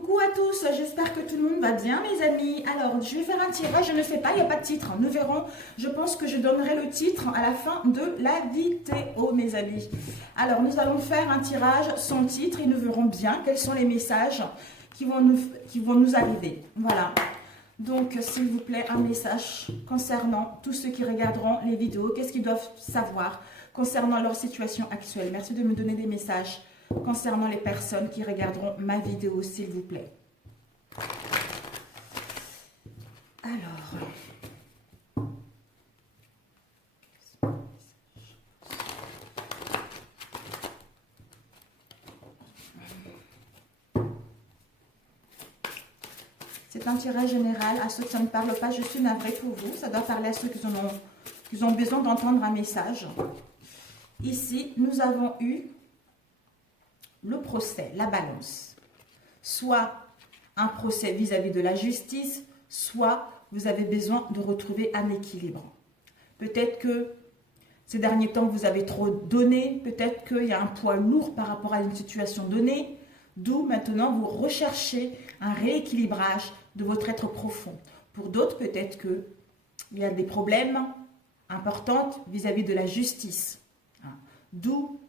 Coucou à tous, j'espère que tout le monde va bien mes amis. Alors je vais faire un tirage, je ne sais pas, il n'y a pas de titre, nous verrons. Je pense que je donnerai le titre à la fin de la vidéo mes amis. Alors nous allons faire un tirage sans titre et nous verrons bien quels sont les messages qui vont nous arriver. Voilà, donc s'il vous plaît un message concernant tous ceux qui regarderont les vidéos. Qu'est-ce qu'ils doivent savoir concernant leur situation actuelle? Merci de me donner des messages concernant les personnes qui regarderont ma vidéo, s'il vous plaît. Alors, c'est un tirage général. À ceux qui ne parlent pas, je suis navrée pour vous. Ça doit parler à ceux qui ont besoin d'entendre un message. Ici, nous avons eu le procès, la balance. Soit un procès vis-à-vis de la justice, soit vous avez besoin de retrouver un équilibre. Peut-être que ces derniers temps, vous avez trop donné, peut-être qu'il y a un poids lourd par rapport à une situation donnée, d'où maintenant vous recherchez un rééquilibrage de votre être profond. Pour d'autres, peut-être qu'il y a des problèmes importants vis-à-vis de la justice. D'où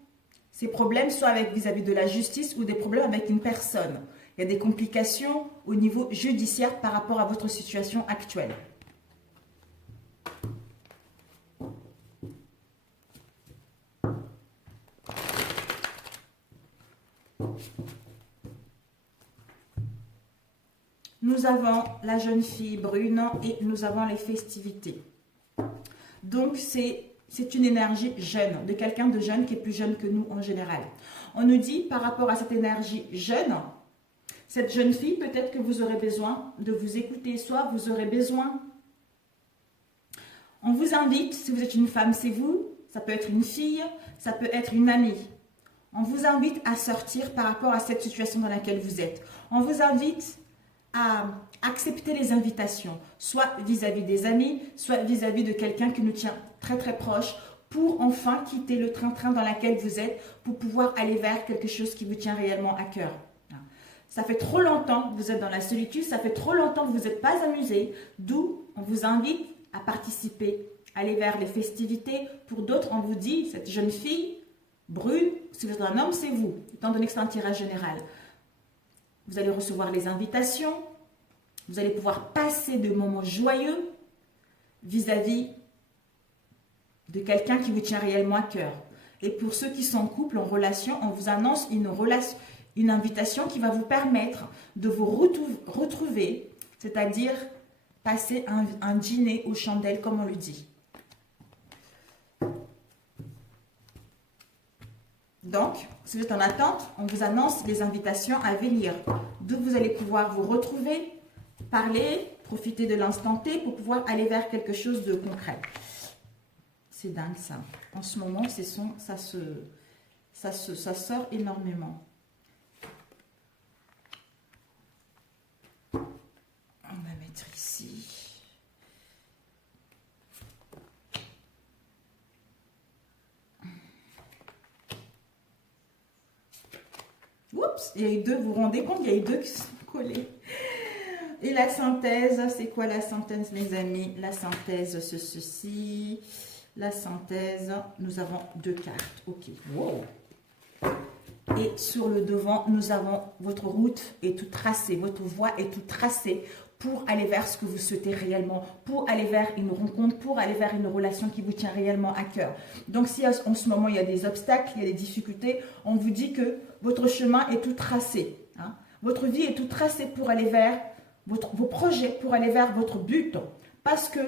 ces problèmes, soit avec vis-à-vis de la justice ou des problèmes avec une personne. Il y a des complications au niveau judiciaire par rapport à votre situation actuelle. Nous avons la jeune fille brune et nous avons les festivités. Donc, c'est une énergie jeune, de quelqu'un de jeune qui est plus jeune que nous en général. On nous dit par rapport à cette énergie jeune, cette jeune fille, peut-être que vous aurez besoin de vous écouter, soit vous aurez besoin. On vous invite, si vous êtes une femme, c'est vous, ça peut être une fille, ça peut être une amie. On vous invite à sortir par rapport à cette situation dans laquelle vous êtes. On vous invite à accepter les invitations, soit vis-à-vis des amis, soit vis-à-vis de quelqu'un qui nous tient très très proche, pour enfin quitter le train-train dans lequel vous êtes, pour pouvoir aller vers quelque chose qui vous tient réellement à cœur. Ça fait trop longtemps que vous êtes dans la solitude, ça fait trop longtemps que vous n'êtes pas amusé, d'où on vous invite à participer, aller vers les festivités. Pour d'autres, on vous dit, cette jeune fille brune, si vous êtes un homme, c'est vous, étant donné que c'est un tirage général. Vous allez recevoir les invitations, vous allez pouvoir passer de moments joyeux vis-à-vis de quelqu'un qui vous tient réellement à cœur. Et pour ceux qui sont en couple, en relation, on vous annonce une invitation qui va vous permettre de vous retrouver, c'est-à-dire passer un dîner aux chandelles, comme on le dit. Donc, si vous êtes en attente, on vous annonce les invitations à venir, d'où vous allez pouvoir vous retrouver, parler, profiter de l'instant T pour pouvoir aller vers quelque chose de concret. C'est dingue ça. En ce moment, ça sort énormément. On va mettre ici. Oups, il y a eu deux, vous vous rendez compte, il y a eu deux qui sont collés. Et la synthèse, c'est quoi la synthèse, les amis? La synthèse, c'est ceci. La synthèse, nous avons deux cartes. Ok, wow. Et sur le devant, nous avons votre route est toute tracée, votre voie est toute tracée pour aller vers ce que vous souhaitez réellement, pour aller vers une rencontre, pour aller vers une relation qui vous tient réellement à cœur. Donc si en ce moment il y a des obstacles, il y a des difficultés, on vous dit que votre chemin est tout tracé. Hein? Votre vie est toute tracée pour aller vers vos projets, pour aller vers votre but. Parce que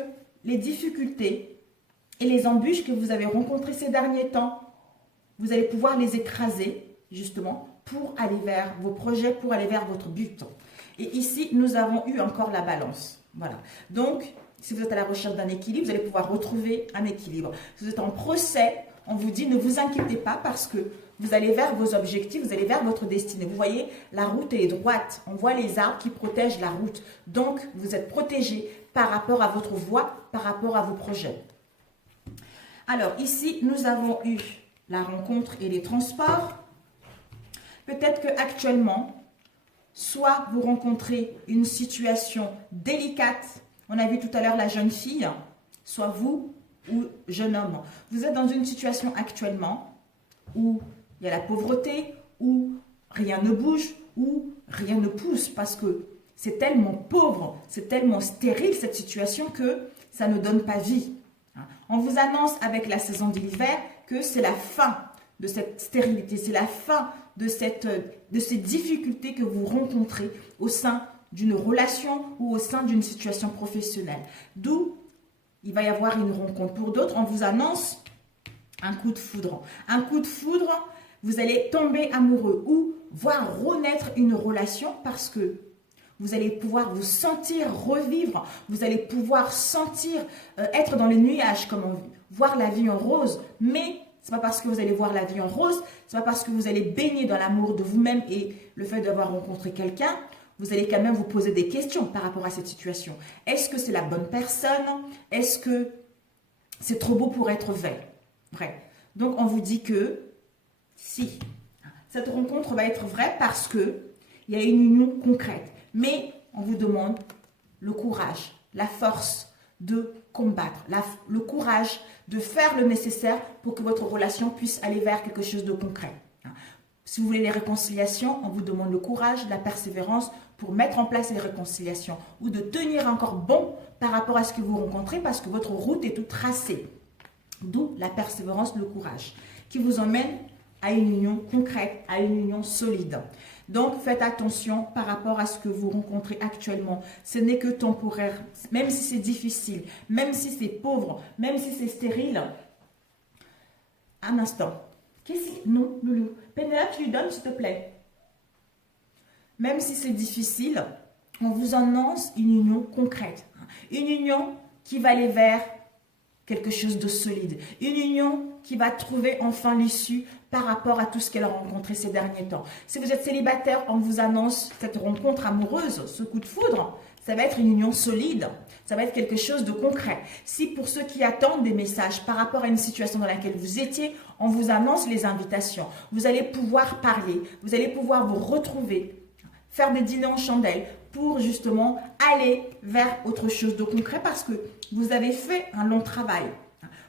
les difficultés et les embûches que vous avez rencontrées ces derniers temps, vous allez pouvoir les écraser, justement, pour aller vers vos projets, pour aller vers votre but. Et ici, nous avons eu encore la balance. Voilà. Donc, si vous êtes à la recherche d'un équilibre, vous allez pouvoir retrouver un équilibre. Si vous êtes en procès, on vous dit ne vous inquiétez pas parce que vous allez vers vos objectifs, vous allez vers votre destinée. Vous voyez, la route est droite. On voit les arbres qui protègent la route. Donc, vous êtes protégé par rapport à votre voie, par rapport à vos projets. Alors, ici, nous avons eu la rencontre et les transports. Peut-être qu'actuellement, soit vous rencontrez une situation délicate. On a vu tout à l'heure la jeune fille, soit vous ou jeune homme. Vous êtes dans une situation actuellement où il y a la pauvreté, où rien ne bouge, où rien ne pousse parce que c'est tellement pauvre, c'est tellement stérile cette situation que ça ne donne pas vie. On vous annonce avec la saison de l'hiver que c'est la fin de cette stérilité, c'est la fin de ces difficultés que vous rencontrez au sein d'une relation ou au sein d'une situation professionnelle. D'où il va y avoir une rencontre. Pour d'autres, on vous annonce un coup de foudre. Un coup de foudre, vous allez tomber amoureux ou voir renaître une relation parce que vous allez pouvoir vous sentir revivre, vous allez pouvoir sentir être dans les nuages, comme on dit, voir la vie en rose. Mais ce n'est pas parce que vous allez voir la vie en rose, ce n'est pas parce que vous allez baigner dans l'amour de vous-même et le fait d'avoir rencontré quelqu'un, vous allez quand même vous poser des questions par rapport à cette situation. Est-ce que c'est la bonne personne? Est-ce que c'est trop beau pour être vrai? Donc on vous dit que si cette rencontre va être vraie parce que il y a une union concrète. Mais on vous demande le courage, la force de combattre, le courage de faire le nécessaire pour que votre relation puisse aller vers quelque chose de concret. Si vous voulez les réconciliations, on vous demande le courage, la persévérance pour mettre en place les réconciliations ou de tenir encore bon par rapport à ce que vous rencontrez parce que votre route est toute tracée. D'où la persévérance, le courage qui vous emmène à une union concrète, à une union solide. Donc, faites attention par rapport à ce que vous rencontrez actuellement. Ce n'est que temporaire, même si c'est difficile, même si c'est pauvre, même si c'est stérile. Un instant. Non, Loulou. Pénélope, tu lui donnes, s'il te plaît. Même si c'est difficile, on vous annonce une union concrète. Une union qui va aller vers quelque chose de solide. Une union qui va trouver enfin l'issue par rapport à tout ce qu'elle a rencontré ces derniers temps. Si vous êtes célibataire, on vous annonce cette rencontre amoureuse, ce coup de foudre. Ça va être une union solide. Ça va être quelque chose de concret. Si pour ceux qui attendent des messages par rapport à une situation dans laquelle vous étiez, on vous annonce les invitations. Vous allez pouvoir parler. Vous allez pouvoir vous retrouver, faire des dîners en chandelle pour justement aller vers autre chose de concret parce que vous avez fait un long travail.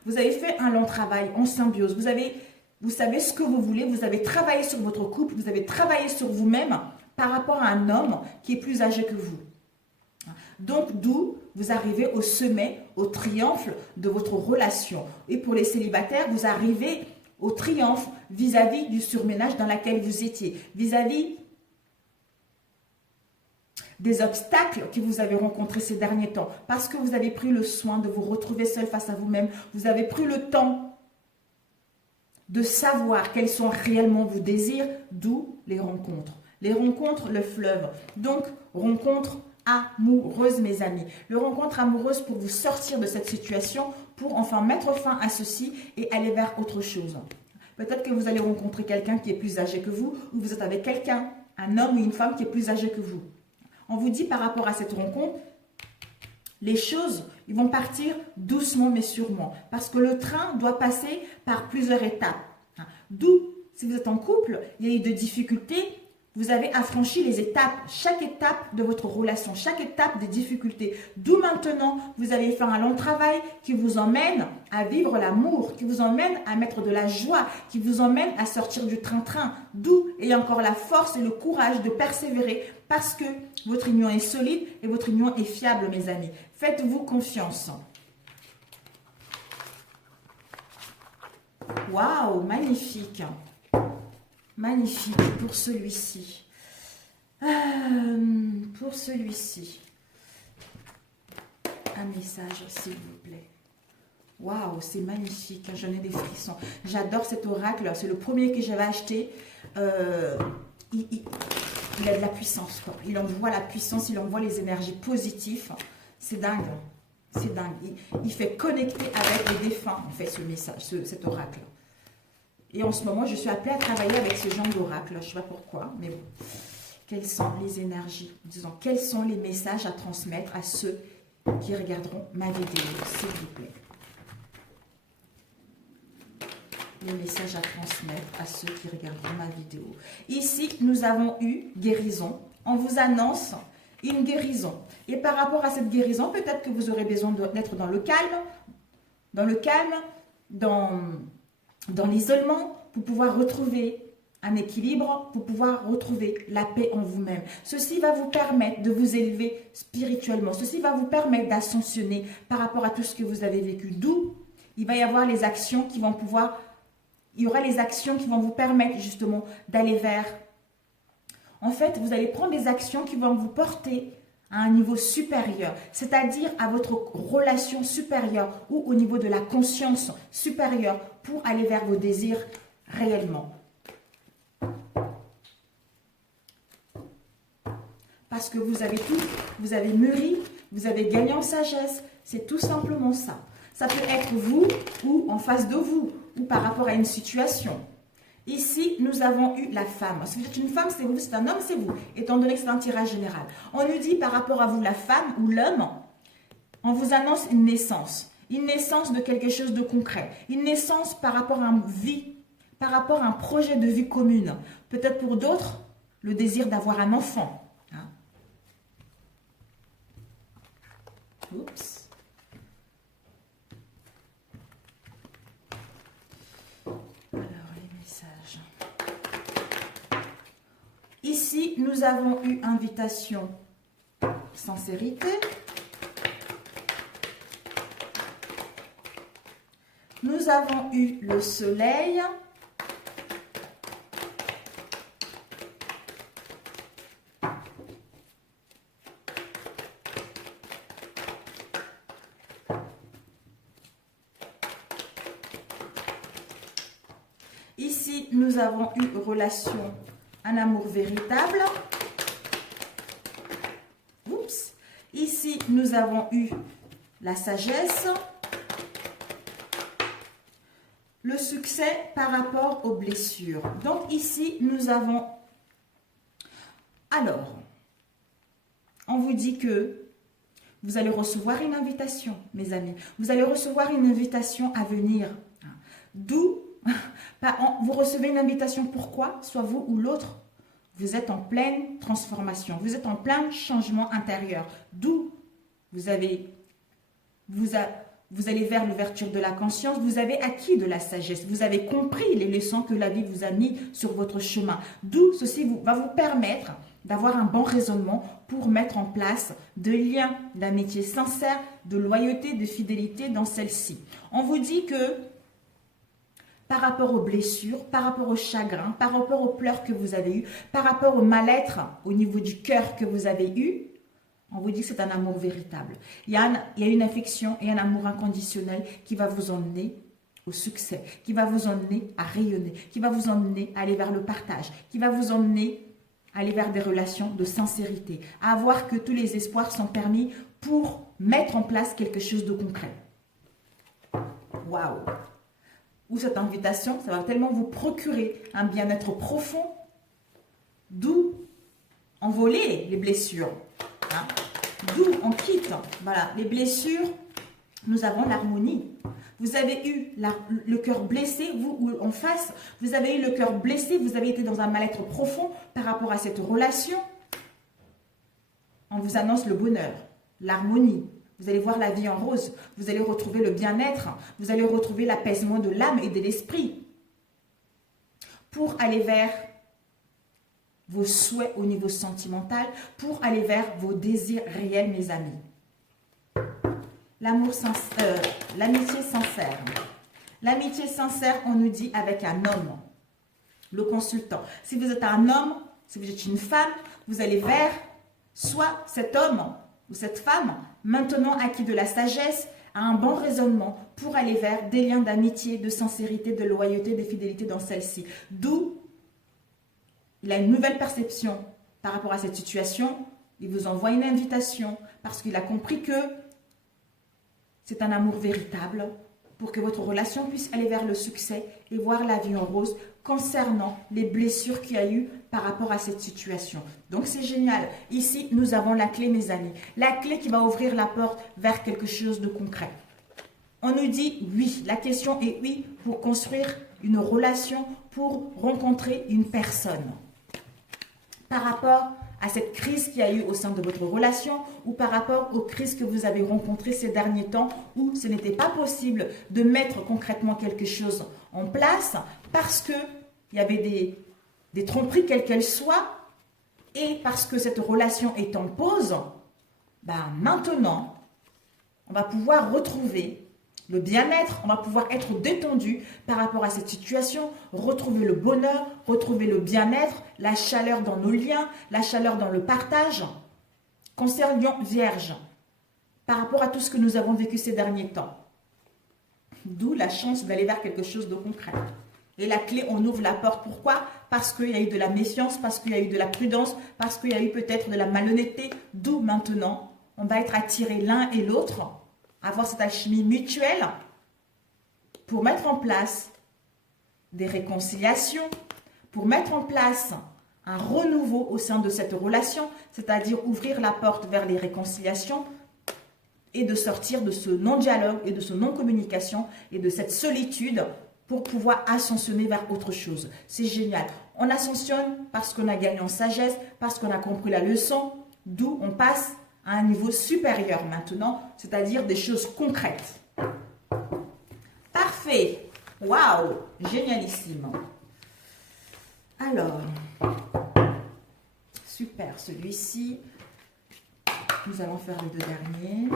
Vous avez fait un long travail en symbiose. Vous savez ce que vous voulez. Vous avez travaillé sur votre couple. Vous avez travaillé sur vous-même par rapport à un homme qui est plus âgé que vous. Donc, d'où vous arrivez au sommet, au triomphe de votre relation. Et pour les célibataires, vous arrivez au triomphe vis-à-vis du surménage dans lequel vous étiez, vis-à-vis des obstacles que vous avez rencontrés ces derniers temps, parce que vous avez pris le soin de vous retrouver seul face à vous-même, vous avez pris le temps de savoir quels sont réellement vos désirs, d'où les rencontres. Les rencontres, le fleuve. Donc, rencontre amoureuse, mes amis. Le rencontre amoureuse pour vous sortir de cette situation, pour enfin mettre fin à ceci et aller vers autre chose. Peut-être que vous allez rencontrer quelqu'un qui est plus âgé que vous, ou vous êtes avec quelqu'un, un homme ou une femme qui est plus âgé que vous. On vous dit par rapport à cette rencontre, les choses, ils vont partir doucement mais sûrement. Parce que le train doit passer par plusieurs étapes. D'où, si vous êtes en couple, il y a eu des difficultés, vous avez affranchi les étapes, chaque étape de votre relation, chaque étape des difficultés. D'où maintenant, vous allez faire un long travail qui vous emmène à vivre l'amour, qui vous emmène à mettre de la joie, qui vous emmène à sortir du train-train. D'où ayez encore la force et le courage de persévérer parce que votre union est solide et votre union est fiable, mes amis. Faites-vous confiance. Waouh, magnifique. Magnifique pour celui-ci. Pour celui-ci. Un message, s'il vous plaît. Waouh, c'est magnifique. J'en ai des frissons. J'adore cet oracle. C'est le premier que j'avais acheté. Il a de la puissance, quoi. Il envoie la puissance, il envoie les énergies positives. C'est dingue. C'est dingue. Il fait connecter avec les défunts, en fait, ce message, cet oracle. Et en ce moment, je suis appelée à travailler avec ce genre d'oracle. Je ne sais pas pourquoi, mais bon. Quelles sont les énergies? Disons, quels sont les messages à transmettre à ceux qui regarderont ma vidéo, s'il vous plaît? Les messages à transmettre à ceux qui regarderont ma vidéo. Ici, nous avons eu guérison, on vous annonce une guérison. Et par rapport à cette guérison, peut-être que vous aurez besoin d'être dans le calme, dans l'isolement, pour pouvoir retrouver un équilibre, pour pouvoir retrouver la paix en vous-même. Ceci va vous permettre de vous élever spirituellement. Ceci va vous permettre d'ascensionner par rapport à tout ce que vous avez vécu. D'où il va y avoir les actions qui vont pouvoir... Il y aura les actions qui vont vous permettre justement d'aller vers... En fait, vous allez prendre des actions qui vont vous porter à un niveau supérieur, c'est-à-dire à votre relation supérieure ou au niveau de la conscience supérieure pour aller vers vos désirs réellement. Parce que vous avez tout, vous avez mûri, vous avez gagné en sagesse, c'est tout simplement ça. Ça peut être vous ou en face de vous ou par rapport à une situation. Ici, nous avons eu la femme. Si vous êtes une femme, c'est vous. C'est un homme, c'est vous. Étant donné que c'est un tirage général. On nous dit par rapport à vous, la femme ou l'homme, on vous annonce une naissance. Une naissance de quelque chose de concret. Une naissance par rapport à une vie, par rapport à un projet de vie commune. Peut-être pour d'autres, le désir d'avoir un enfant. Hein? Oups. Ici, nous avons eu invitation, sincérité. Nous avons eu le soleil. Ici, nous avons eu relation, un amour véritable. Oups. Ici, nous avons eu la sagesse. Le succès par rapport aux blessures. Donc ici, nous avons... Alors, on vous dit que vous allez recevoir une invitation, mes amis. Vous allez recevoir une invitation à venir. D'où... Vous recevez une invitation, pourquoi? Soit vous ou l'autre, vous êtes en pleine transformation, vous êtes en plein changement intérieur. D'où vous allez vers l'ouverture de la conscience, vous avez acquis de la sagesse, vous avez compris les leçons que la vie vous a mis sur votre chemin. D'où ceci va vous permettre d'avoir un bon raisonnement pour mettre en place de liens d'amitié sincère, de loyauté, de fidélité dans celle-ci. On vous dit que par rapport aux blessures, par rapport au chagrin, par rapport aux pleurs que vous avez eus, par rapport au mal-être au niveau du cœur que vous avez eu, on vous dit que c'est un amour véritable. Il y a une affection et un amour inconditionnel qui va vous emmener au succès, qui va vous emmener à rayonner, qui va vous emmener à aller vers le partage, qui va vous emmener à aller vers des relations de sincérité, à voir que tous les espoirs sont permis pour mettre en place quelque chose de concret. Waouh! Ou cette invitation, ça va tellement vous procurer un bien-être profond, d'où envoler les blessures. Hein? D'où on quitte, voilà, les blessures, nous avons l'harmonie. Vous avez eu le cœur blessé, vous ou en face, vous avez eu le cœur blessé, vous avez été dans un mal-être profond par rapport à cette relation. On vous annonce le bonheur, l'harmonie. Vous allez voir la vie en rose, vous allez retrouver le bien-être, vous allez retrouver l'apaisement de l'âme et de l'esprit pour aller vers vos souhaits au niveau sentimental, pour aller vers vos désirs réels, mes amis. L'amitié sincère. L'amitié sincère, on nous dit avec un homme, le consultant. Si vous êtes un homme, si vous êtes une femme, vous allez vers soit cet homme ou cette femme, maintenant acquis de la sagesse, a un bon raisonnement pour aller vers des liens d'amitié, de sincérité, de loyauté, de fidélité dans celle-ci. D'où il a une nouvelle perception par rapport à cette situation. Il vous envoie une invitation parce qu'il a compris que c'est un amour véritable pour que votre relation puisse aller vers le succès et voir la vie en rose concernant les blessures qu'il y a eu par rapport à cette situation. Donc c'est génial. Ici, nous avons la clé, mes amis. La clé qui va ouvrir la porte vers quelque chose de concret. On nous dit oui. La question est oui pour construire une relation, pour rencontrer une personne. Par rapport à cette crise qu'il y a eu au sein de votre relation ou par rapport aux crises que vous avez rencontrées ces derniers temps où ce n'était pas possible de mettre concrètement quelque chose en place parce qu'il y avait des tromperies quelles qu'elles soient et parce que cette relation est en pause, ben maintenant, on va pouvoir retrouver le bien-être, on va pouvoir être détendu par rapport à cette situation, retrouver le bonheur, retrouver le bien-être, la chaleur dans nos liens, la chaleur dans le partage. Concernant Vierge, par rapport à tout ce que nous avons vécu ces derniers temps. D'où la chance d'aller vers quelque chose de concret. Et la clé, on ouvre la porte. Pourquoi? Parce qu'il y a eu de la méfiance, parce qu'il y a eu de la prudence, parce qu'il y a eu peut-être de la malhonnêteté. D'où maintenant, on va être attirés l'un et l'autre, avoir cette alchimie mutuelle pour mettre en place des réconciliations, pour mettre en place un renouveau au sein de cette relation, c'est-à-dire ouvrir la porte vers les réconciliations et de sortir de ce non-dialogue et de ce non-communication et de cette solitude pour pouvoir ascensionner vers autre chose. C'est génial. On ascensionne parce qu'on a gagné en sagesse, parce qu'on a compris la leçon, d'où on passe à un niveau supérieur maintenant, c'est-à-dire des choses concrètes. Parfait. Waouh, génialissime. Alors, super, celui-ci. Nous allons faire les deux derniers.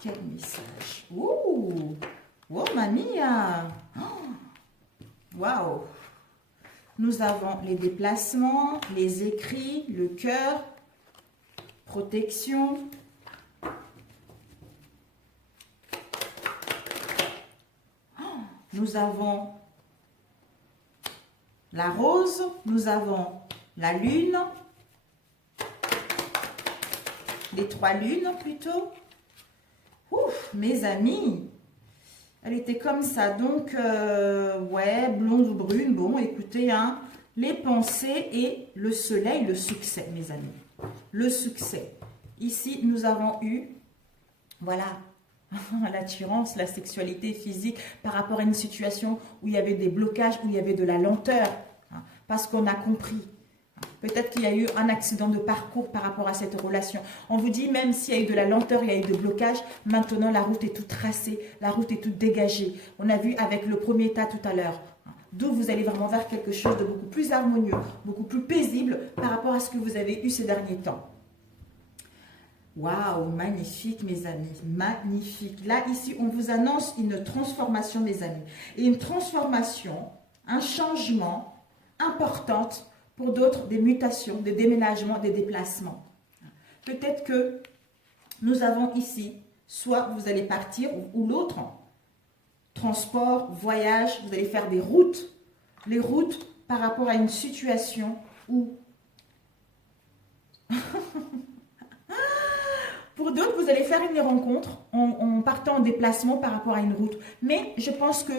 Quel message. Ouh, oh, mamie. Waouh. Nous avons les déplacements, les écrits, le cœur, protection. Nous avons la rose, nous avons la lune, les trois lunes plutôt. Ouf, mes amis, elle était comme ça, donc ouais, blonde ou brune, bon, écoutez, hein, les pensées et le soleil, le succès, mes amis, le succès. Ici, nous avons eu, voilà, l'attirance, la sexualité physique par rapport à une situation où il y avait des blocages, où il y avait de la lenteur, hein, parce qu'on a compris. Peut-être qu'il y a eu un accident de parcours par rapport à cette relation. On vous dit, même s'il y a eu de la lenteur, il y a eu de blocage, maintenant la route est toute tracée, la route est toute dégagée. On a vu avec le premier état tout à l'heure. D'où vous allez vraiment vers quelque chose de beaucoup plus harmonieux, beaucoup plus paisible par rapport à ce que vous avez eu ces derniers temps. Waouh, magnifique mes amis, magnifique. Là, ici, on vous annonce une transformation mes amis. Et une transformation, un changement importante pour d'autres, des mutations, des déménagements, des déplacements. Peut-être que nous avons ici, soit vous allez partir ou l'autre, transport, voyage, vous allez faire des routes. Les routes par rapport à une situation où... Pour d'autres, vous allez faire une rencontre en partant en déplacement par rapport à une route. Mais je pense que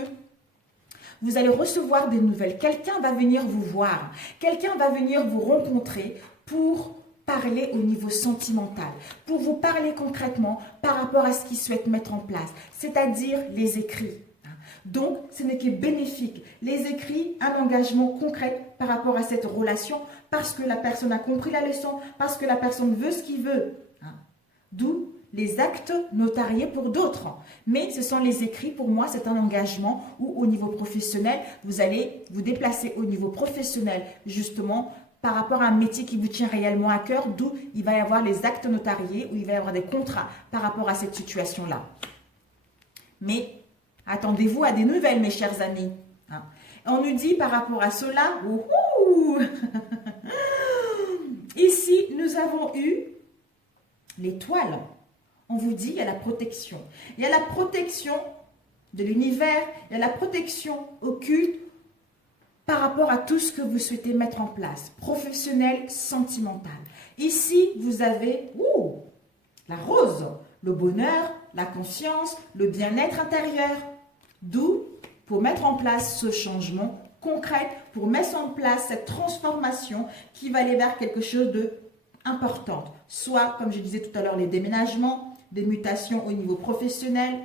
vous allez recevoir des nouvelles. Quelqu'un va venir vous voir. Quelqu'un va venir vous rencontrer pour parler au niveau sentimental. Pour vous parler concrètement par rapport à ce qu'il souhaite mettre en place. C'est-à-dire les écrits. Donc, ce n'est que bénéfique. Les écrits, un engagement concret par rapport à cette relation parce que la personne a compris la leçon, parce que la personne veut ce qu'il veut. D'où les actes notariés pour d'autres. Mais ce sont les écrits, pour moi, c'est un engagement où au niveau professionnel, vous allez vous déplacer au niveau professionnel, justement, par rapport à un métier qui vous tient réellement à cœur, d'où il va y avoir les actes notariés, où il va y avoir des contrats par rapport à cette situation-là. Mais attendez-vous à des nouvelles, mes chers amis. On nous dit par rapport à cela, ici, nous avons eu l'étoile. On vous dit, il y a la protection. Il y a la protection de l'univers, il y a la protection occulte par rapport à tout ce que vous souhaitez mettre en place. Professionnel, sentimental. Ici, vous avez la rose, le bonheur, la confiance, le bien-être intérieur. D'où, pour mettre en place ce changement concrètes pour mettre en place cette transformation qui va aller vers quelque chose de important. Soit, comme je disais tout à l'heure, les déménagements, des mutations au niveau professionnel,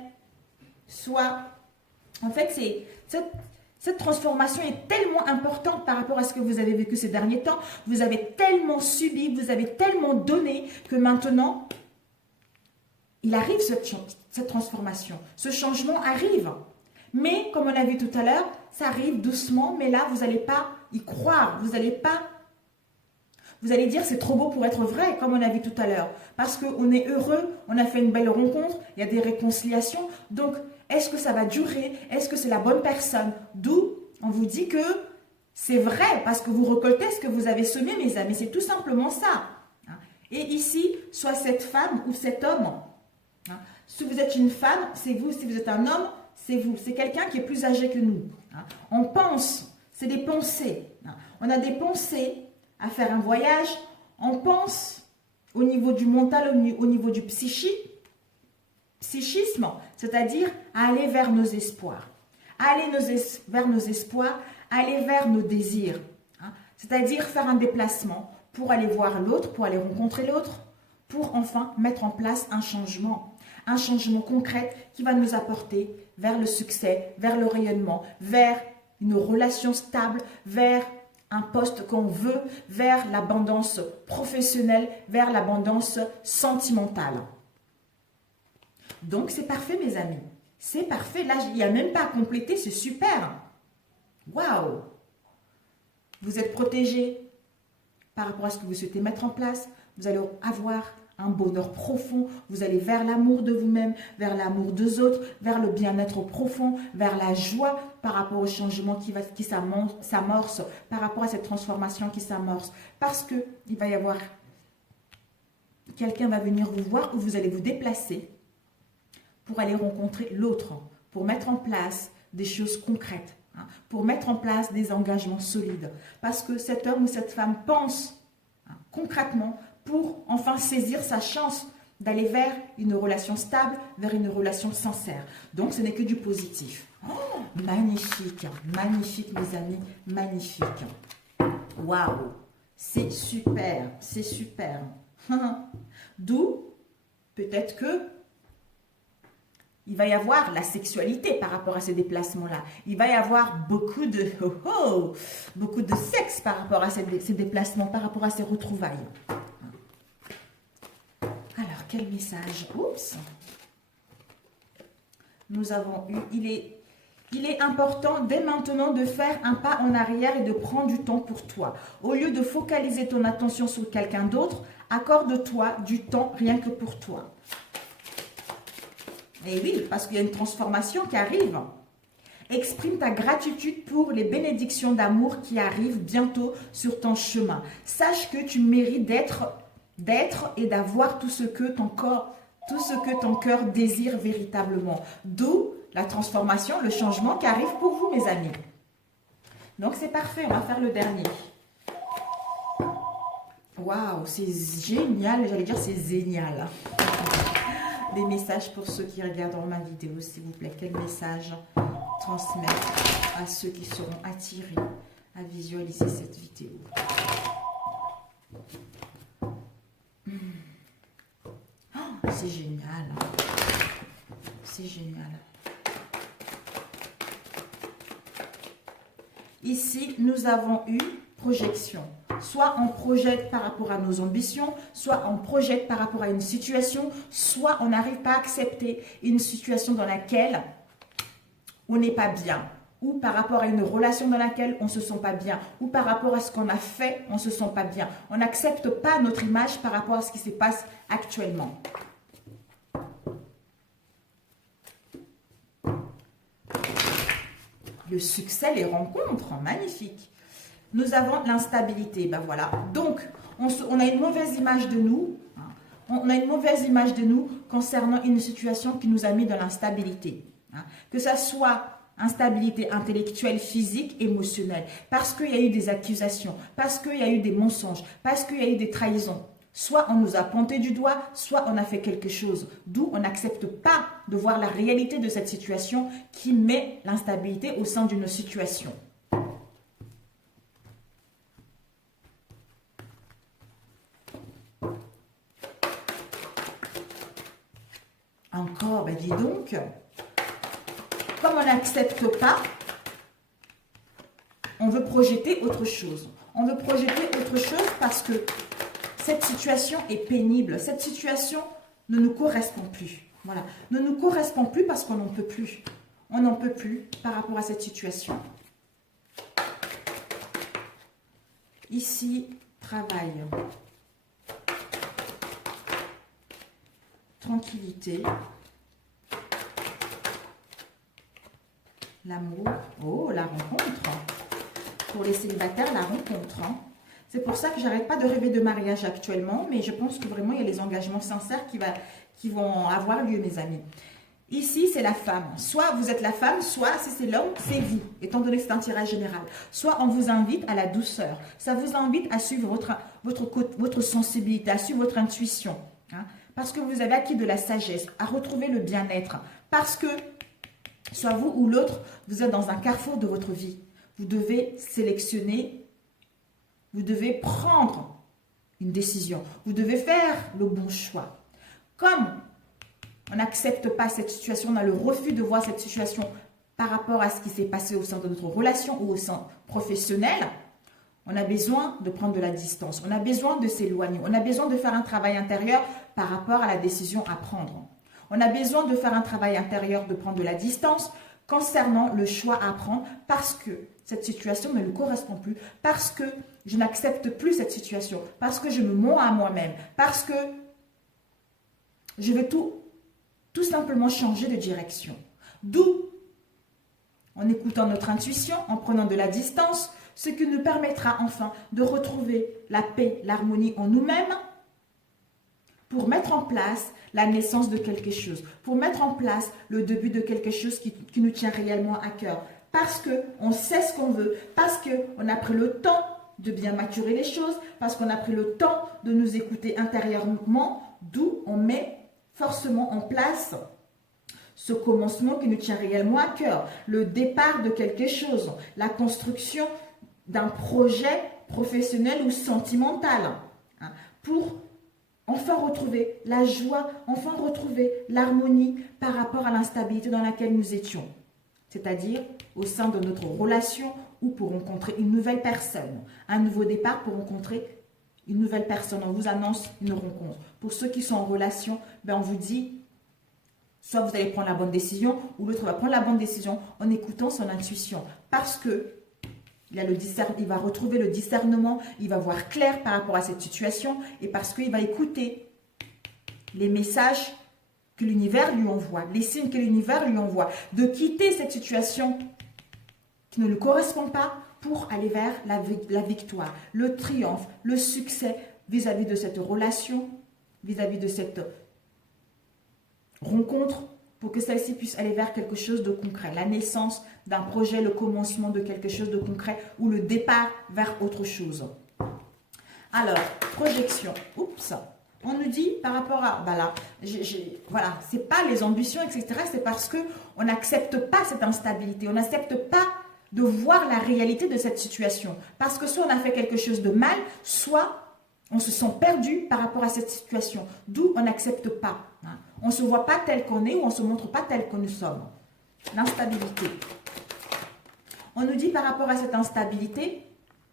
soit, en fait, cette transformation est tellement importante par rapport à ce que vous avez vécu ces derniers temps. Vous avez tellement subi, vous avez tellement donné que maintenant, il arrive cette transformation. Ce changement arrive. Mais, comme on a vu tout à l'heure, ça arrive doucement, mais là, vous n'allez pas y croire. Vous allez dire c'est trop beau pour être vrai, comme on a vu tout à l'heure. Parce qu'on est heureux, on a fait une belle rencontre, il y a des réconciliations. Donc, est-ce que ça va durer? Est-ce que c'est la bonne personne? D'où on vous dit que c'est vrai, parce que vous récoltez ce que vous avez semé, mes amis. C'est tout simplement ça. Et ici, soit cette femme ou cet homme. Si vous êtes une femme, c'est vous. Si vous êtes un homme, c'est vous. C'est quelqu'un qui est plus âgé que nous. On pense, c'est des pensées. On a des pensées à faire un voyage. On pense au niveau du mental, au niveau du psychisme, c'est-à-dire à aller vers nos espoirs. Aller vers nos espoirs, aller vers nos désirs. C'est-à-dire faire un déplacement pour aller voir l'autre, pour aller rencontrer l'autre, pour enfin mettre en place un changement concret qui va nous apporter vers le succès, vers le rayonnement, vers une relation stable, vers un poste qu'on veut, vers l'abondance professionnelle, vers l'abondance sentimentale. Donc c'est parfait mes amis, c'est parfait. Là il n'y a même pas à compléter, c'est super. Waouh! Vous êtes protégé par rapport à ce que vous souhaitez mettre en place. Vous allez avoir un bonheur profond, vous allez vers l'amour de vous-même, vers l'amour des autres, vers le bien-être profond, vers la joie par rapport au changement qui s'amorce, par rapport à cette transformation qui s'amorce. Parce qu'il va y avoir, quelqu'un va venir vous voir ou vous allez vous déplacer pour aller rencontrer l'autre, pour mettre en place des choses concrètes, pour mettre en place des engagements solides. Parce que cet homme ou cette femme pense concrètement pour enfin saisir sa chance d'aller vers une relation stable, vers une relation sincère. Donc, ce n'est que du positif. Oh, magnifique, magnifique mes amis, magnifique. Waouh, c'est super, c'est super. D'où, peut-être que il va y avoir la sexualité par rapport à ces déplacements-là. Il va y avoir beaucoup de sexe par rapport à ces déplacements, par rapport à ces retrouvailles. Alors, quel message? Oups. Nous avons eu, il est important dès maintenant de faire un pas en arrière et de prendre du temps pour toi. Au lieu de focaliser ton attention sur quelqu'un d'autre, accorde-toi du temps rien que pour toi. Et oui, parce qu'il y a une transformation qui arrive. Exprime ta gratitude pour les bénédictions d'amour qui arrivent bientôt sur ton chemin. Sache que tu mérites d'être et d'avoir tout ce que ton cœur désire véritablement. D'où la transformation, le changement qui arrive pour vous, mes amis. Donc, c'est parfait. On va faire le dernier. Waouh, c'est génial. J'allais dire c'est génial. Des messages pour ceux qui regarderont ma vidéo, s'il vous plaît. Quel message transmettre à ceux qui seront attirés à visualiser cette vidéo? Oh, c'est génial. C'est génial. Ici, nous avons eu projection. Soit on projette par rapport à nos ambitions, soit on projette par rapport à une situation, soit on n'arrive pas à accepter une situation dans laquelle on n'est pas bien, ou par rapport à une relation dans laquelle on ne se sent pas bien, ou par rapport à ce qu'on a fait, on ne se sent pas bien. On n'accepte pas notre image par rapport à ce qui se passe actuellement. Le succès, les rencontres, magnifique. Nous avons l'instabilité, ben voilà. Donc, on a une mauvaise image de nous. On a une mauvaise image de nous concernant une situation qui nous a mis dans l'instabilité. Que ça soit instabilité intellectuelle, physique, émotionnelle. Parce qu'il y a eu des accusations, parce qu'il y a eu des mensonges, parce qu'il y a eu des trahisons. Soit on nous a pointé du doigt, soit on a fait quelque chose. D'où on n'accepte pas de voir la réalité de cette situation qui met l'instabilité au sein d'une situation. Encore, ben dis donc. Comme on n'accepte pas, on veut projeter autre chose. On veut projeter autre chose parce que cette situation est pénible. Cette situation ne nous correspond plus. Voilà. Ne nous correspond plus parce qu'on n'en peut plus. On n'en peut plus par rapport à cette situation. Ici, travail. Tranquillité. L'amour. Oh, la rencontre. Pour les célibataires, la rencontre. Hein. C'est pour ça que j'arrête pas de rêver de mariage actuellement, mais je pense que vraiment, il y a les engagements sincères qui vont avoir lieu, mes amis. Ici, c'est la femme. Soit vous êtes la femme, soit si c'est l'homme, c'est vous, étant donné que c'est un tirage général. Soit on vous invite à la douceur. Ça vous invite à suivre votre sensibilité, à suivre votre intuition. Hein, parce que vous avez acquis de la sagesse, à retrouver le bien-être. Parce que, soit vous ou l'autre, vous êtes dans un carrefour de votre vie. Vous devez sélectionner, vous devez prendre une décision. Vous devez faire le bon choix. Comme on n'accepte pas cette situation, on a le refus de voir cette situation par rapport à ce qui s'est passé au sein de notre relation ou au sein professionnel, on a besoin de prendre de la distance, on a besoin de s'éloigner, on a besoin de faire un travail intérieur par rapport à la décision à prendre. On a besoin de faire un travail intérieur, de prendre de la distance concernant le choix à prendre parce que cette situation ne nous correspond plus, parce que je n'accepte plus cette situation, parce que je me mens à moi-même, parce que je veux tout simplement changer de direction. D'où, en écoutant notre intuition, en prenant de la distance, ce qui nous permettra enfin de retrouver la paix, l'harmonie en nous-mêmes pour mettre en place la naissance de quelque chose, pour mettre en place le début de quelque chose qui nous tient réellement à cœur. Parce qu'on sait ce qu'on veut, parce qu'on a pris le temps de bien maturer les choses, parce qu'on a pris le temps de nous écouter intérieurement, d'où on met forcément en place ce commencement qui nous tient réellement à cœur, le départ de quelque chose, la construction d'un projet professionnel ou sentimental, hein, pour enfin retrouver la joie, enfin retrouver l'harmonie par rapport à l'instabilité dans laquelle nous étions, c'est-à-dire au sein de notre relation ou pour rencontrer une nouvelle personne, un nouveau départ pour rencontrer une nouvelle personne, on vous annonce une rencontre. Pour ceux qui sont en relation, ben on vous dit, soit vous allez prendre la bonne décision, ou l'autre va prendre la bonne décision en écoutant son intuition. Parce que il va retrouver le discernement, il va voir clair par rapport à cette situation, et parce qu'il va écouter les messages que l'univers lui envoie, les signes que l'univers lui envoie, de quitter cette situation qui ne lui correspond pas, pour aller vers la victoire, le triomphe, le succès vis-à-vis de cette relation, vis-à-vis de cette rencontre, pour que celle-ci puisse aller vers quelque chose de concret, la naissance d'un projet, le commencement de quelque chose de concret ou le départ vers autre chose. Alors, projection. Oups, on nous dit par rapport à, voilà, c'est pas les ambitions, etc. C'est parce qu'on n'accepte pas cette instabilité, on n'accepte pas de voir la réalité de cette situation. Parce que soit on a fait quelque chose de mal, soit on se sent perdu par rapport à cette situation. D'où on n'accepte pas. Hein. On ne se voit pas tel qu'on est ou on ne se montre pas tel que nous sommes. L'instabilité. On nous dit par rapport à cette instabilité,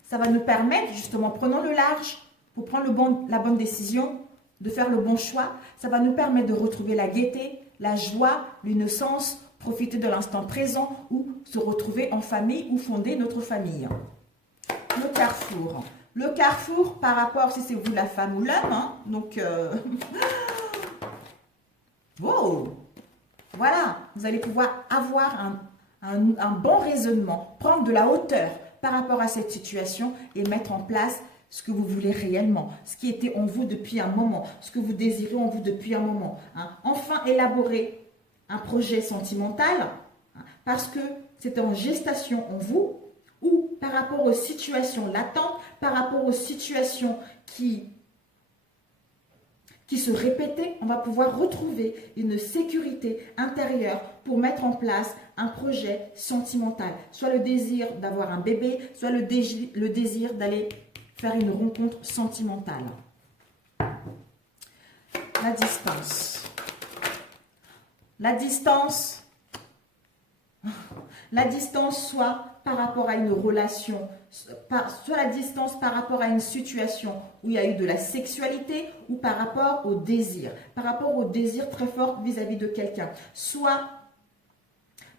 ça va nous permettre, justement, prenons le large pour prendre la bonne décision, de faire le bon choix. Ça va nous permettre de retrouver la gaieté, la joie, l'innocence, profiter de l'instant présent ou se retrouver en famille ou fonder notre famille. Le carrefour. Le carrefour par rapport, si c'est vous la femme ou l'homme, hein, donc, wow, voilà, vous allez pouvoir avoir un bon raisonnement, prendre de la hauteur par rapport à cette situation et mettre en place ce que vous voulez réellement, ce qui était en vous depuis un moment, ce que vous désirez en vous depuis un moment. Hein. Enfin, élaborer un projet sentimental, hein, parce que c'est en gestation en vous, ou par rapport aux situations latentes, par rapport aux situations qui se répétaient, on va pouvoir retrouver une sécurité intérieure pour mettre en place un projet sentimental. Soit le désir d'avoir un bébé, soit le désir d'aller faire une rencontre sentimentale. La distance. La distance, soit par rapport à une relation, soit la distance par rapport à une situation où il y a eu de la sexualité ou par rapport au désir très fort vis-à-vis de quelqu'un, soit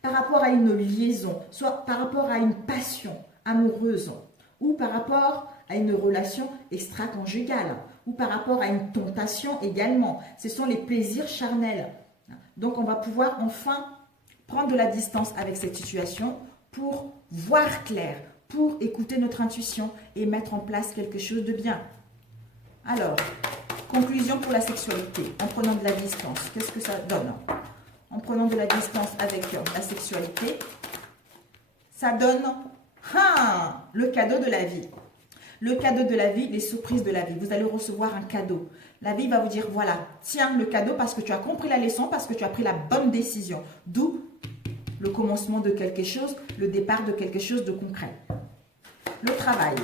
par rapport à une liaison, soit par rapport à une passion amoureuse ou par rapport à une relation extra-conjugale ou par rapport à une tentation également. Ce sont les plaisirs charnels. Donc, on va pouvoir enfin prendre de la distance avec cette situation pour voir clair, pour écouter notre intuition et mettre en place quelque chose de bien. Alors, conclusion pour la sexualité, en prenant de la distance, qu'est-ce que ça donne? En prenant de la distance avec la sexualité, ça donne le cadeau de la vie. Le cadeau de la vie, les surprises de la vie. Vous allez recevoir un cadeau. La vie va vous dire, voilà, tiens le cadeau parce que tu as compris la leçon, parce que tu as pris la bonne décision. D'où le commencement de quelque chose, le départ de quelque chose de concret. Le travail.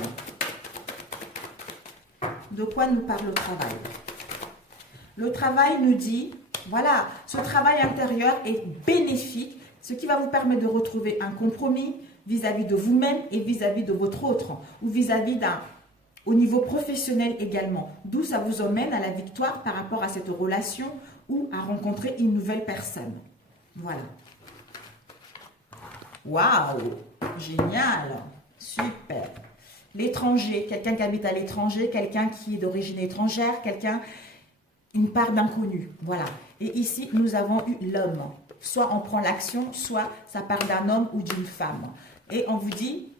De quoi nous parle le travail? Le travail nous dit, voilà, ce travail intérieur est bénéfique, ce qui va vous permettre de retrouver un compromis vis-à-vis de vous-même et vis-à-vis de votre autre, ou vis-à-vis au niveau professionnel également. D'où ça vous emmène à la victoire par rapport à cette relation ou à rencontrer une nouvelle personne. Voilà. Waouh! Génial! Super! L'étranger, quelqu'un qui habite à l'étranger, quelqu'un qui est d'origine étrangère, une part d'inconnu. Voilà. Et ici, nous avons eu l'homme. Soit on prend l'action, soit ça part d'un homme ou d'une femme. Et on vous dit,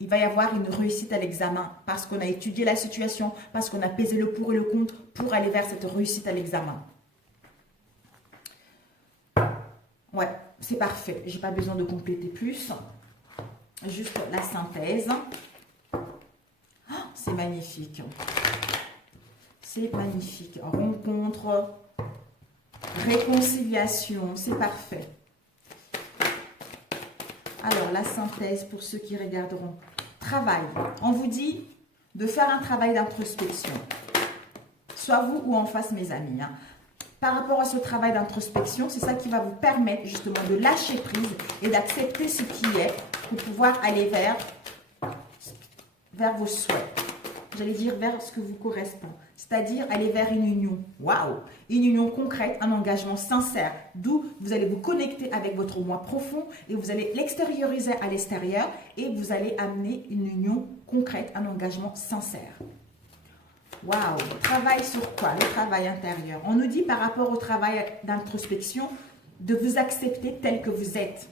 il va y avoir une réussite à l'examen parce qu'on a étudié la situation, parce qu'on a pesé le pour et le contre pour aller vers cette réussite à l'examen. Ouais, c'est parfait. J'ai pas besoin de compléter plus. Juste la synthèse. Oh, c'est magnifique. C'est magnifique. Rencontre, réconciliation, c'est parfait. Alors, la synthèse pour ceux qui regarderont. Travail. On vous dit de faire un travail d'introspection. Soit vous ou en face, mes amis. Par rapport à ce travail d'introspection, c'est ça qui va vous permettre justement de lâcher prise et d'accepter ce qui est pour pouvoir aller vers vos souhaits. J'allais dire vers ce que vous correspond. C'est-à-dire aller vers une union. Waouh! Une union concrète, un engagement sincère. D'où vous allez vous connecter avec votre moi profond et vous allez l'extérioriser à l'extérieur et vous allez amener une union concrète, un engagement sincère. Waouh! Travail sur quoi? Le travail intérieur. On nous dit par rapport au travail d'introspection de vous accepter tel que vous êtes.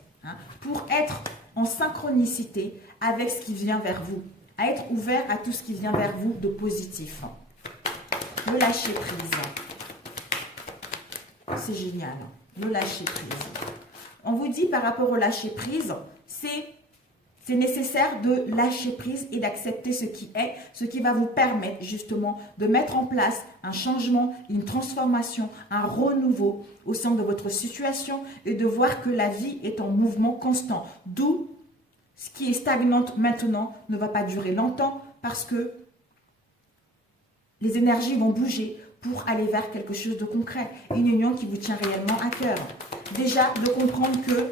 Pour être en synchronicité avec ce qui vient vers vous. À être ouvert à tout ce qui vient vers vous de positif. Le lâcher prise. C'est génial. Le lâcher prise. On vous dit par rapport au lâcher prise, c'est nécessaire de lâcher prise et d'accepter ce qui est, ce qui va vous permettre justement de mettre en place un changement, une transformation, un renouveau au sein de votre situation et de voir que la vie est en mouvement constant. D'où ce qui est stagnante maintenant ne va pas durer longtemps parce que les énergies vont bouger pour aller vers quelque chose de concret. Une union qui vous tient réellement à cœur. Déjà, de comprendre que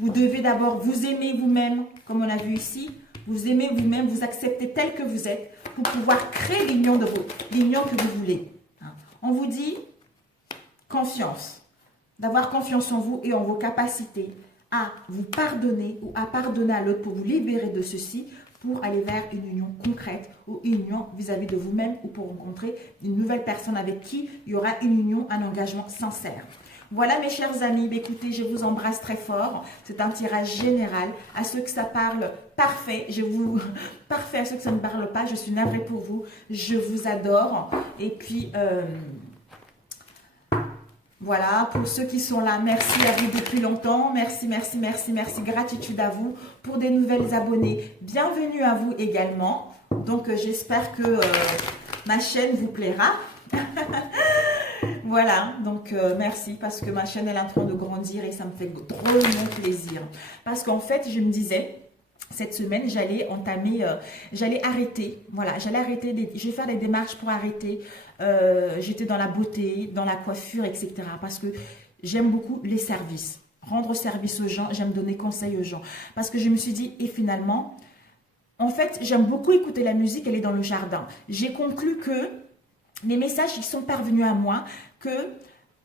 vous devez d'abord vous aimer vous-même, comme on a vu ici. Vous aimez vous-même, vous acceptez tel que vous êtes pour pouvoir créer l'union que vous voulez. On vous dit confiance. D'avoir confiance en vous et en vos capacités à vous pardonner ou à pardonner à l'autre pour vous libérer de ceci, pour aller vers une union concrète ou une union vis-à-vis de vous-même ou pour rencontrer une nouvelle personne avec qui il y aura une union, un engagement sincère. Voilà mes chers amis, écoutez, je vous embrasse très fort. C'est un tirage général. À ceux que ça parle, parfait. Parfait à ceux que ça ne parle pas, je suis navrée pour vous. Je vous adore. Et puis, voilà, pour ceux qui sont là, merci à vous depuis longtemps. Merci, merci, merci, merci. Gratitude à vous. Pour des nouvelles abonnés, bienvenue à vous également. Donc, j'espère que ma chaîne vous plaira. Voilà, donc merci parce que ma chaîne elle est en train de grandir et ça me fait drôlement plaisir. Parce qu'en fait, je me disais, cette semaine, j'allais arrêter. Voilà, je vais faire des démarches pour arrêter. J'étais dans la beauté, dans la coiffure, etc. Parce que j'aime beaucoup les services. Rendre service aux gens, j'aime donner conseil aux gens. Parce que je me suis dit, et finalement, en fait, j'aime beaucoup écouter la musique, elle est dans le jardin. J'ai conclu que les messages qui sont parvenus à moi, que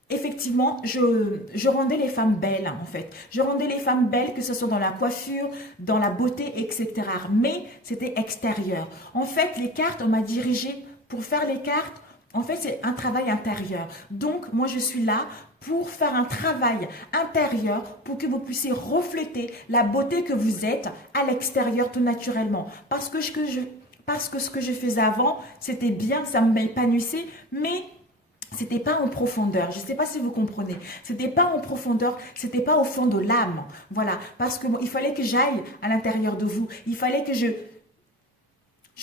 effectivement, je rendais les femmes belles, en fait. Je rendais les femmes belles, que ce soit dans la coiffure, dans la beauté, etc. Mais c'était extérieur. En fait, les cartes, on m'a dirigée pour faire les cartes. En fait, c'est un travail intérieur. Donc, moi, je suis là pour faire un travail intérieur pour que vous puissiez refléter la beauté que vous êtes à l'extérieur tout naturellement. Parce que ce que je faisais avant, c'était bien, ça m'épanouissait, mais c'était pas en profondeur. Je ne sais pas si vous comprenez. C'était pas en profondeur, c'était pas au fond de l'âme. Voilà, parce que il fallait que j'aille à l'intérieur de vous. Il fallait que je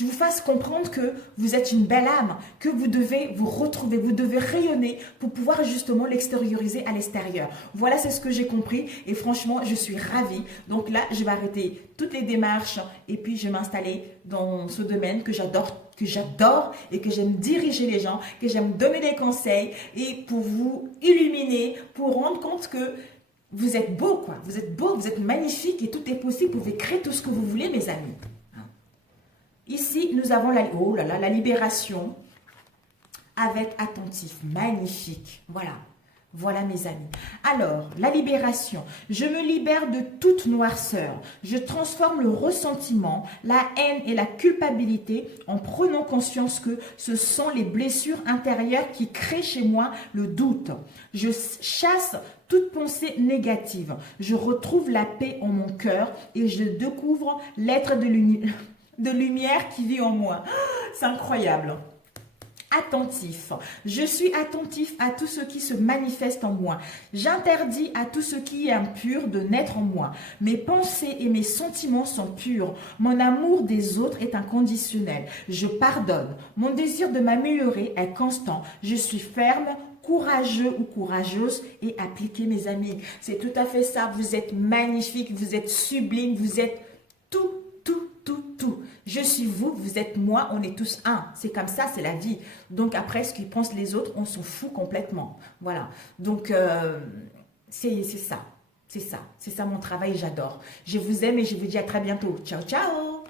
vous fasse comprendre que vous êtes une belle âme, que vous devez vous retrouver, vous devez rayonner pour pouvoir justement l'extérioriser à l'extérieur. Voilà, c'est ce que j'ai compris et franchement, je suis ravie. Donc là, je vais arrêter toutes les démarches et puis je vais m'installer dans ce domaine que j'adore et que j'aime diriger les gens, que j'aime donner des conseils et pour vous illuminer, pour rendre compte que vous êtes beau, quoi. Vous êtes beau, vous êtes magnifique et tout est possible. Vous pouvez créer tout ce que vous voulez, mes amis. Ici, nous avons la libération avec attentif. Magnifique. Voilà. Voilà, mes amis. Alors, la libération. Je me libère de toute noirceur. Je transforme le ressentiment, la haine et la culpabilité en prenant conscience que ce sont les blessures intérieures qui créent chez moi le doute. Je chasse toute pensée négative. Je retrouve la paix en mon cœur et je découvre l'être de lumière qui vit en moi. C'est incroyable. Attentif. Je suis attentif à tout ce qui se manifeste en moi. J'interdis à tout ce qui est impur de naître en moi. Mes pensées et mes sentiments sont purs. Mon amour des autres est inconditionnel. Je pardonne. Mon désir de m'améliorer est constant. Je suis ferme, courageux ou courageuse et appliqué, mes amis. C'est tout à fait ça. Vous êtes magnifique, vous êtes sublime, vous êtes tout. Je suis vous, vous êtes moi, on est tous un. C'est comme ça, c'est la vie. Donc après, ce qu'ils pensent les autres, on s'en fout complètement. Voilà. Donc, c'est ça. C'est ça. C'est ça mon travail, j'adore. Je vous aime et je vous dis à très bientôt. Ciao, ciao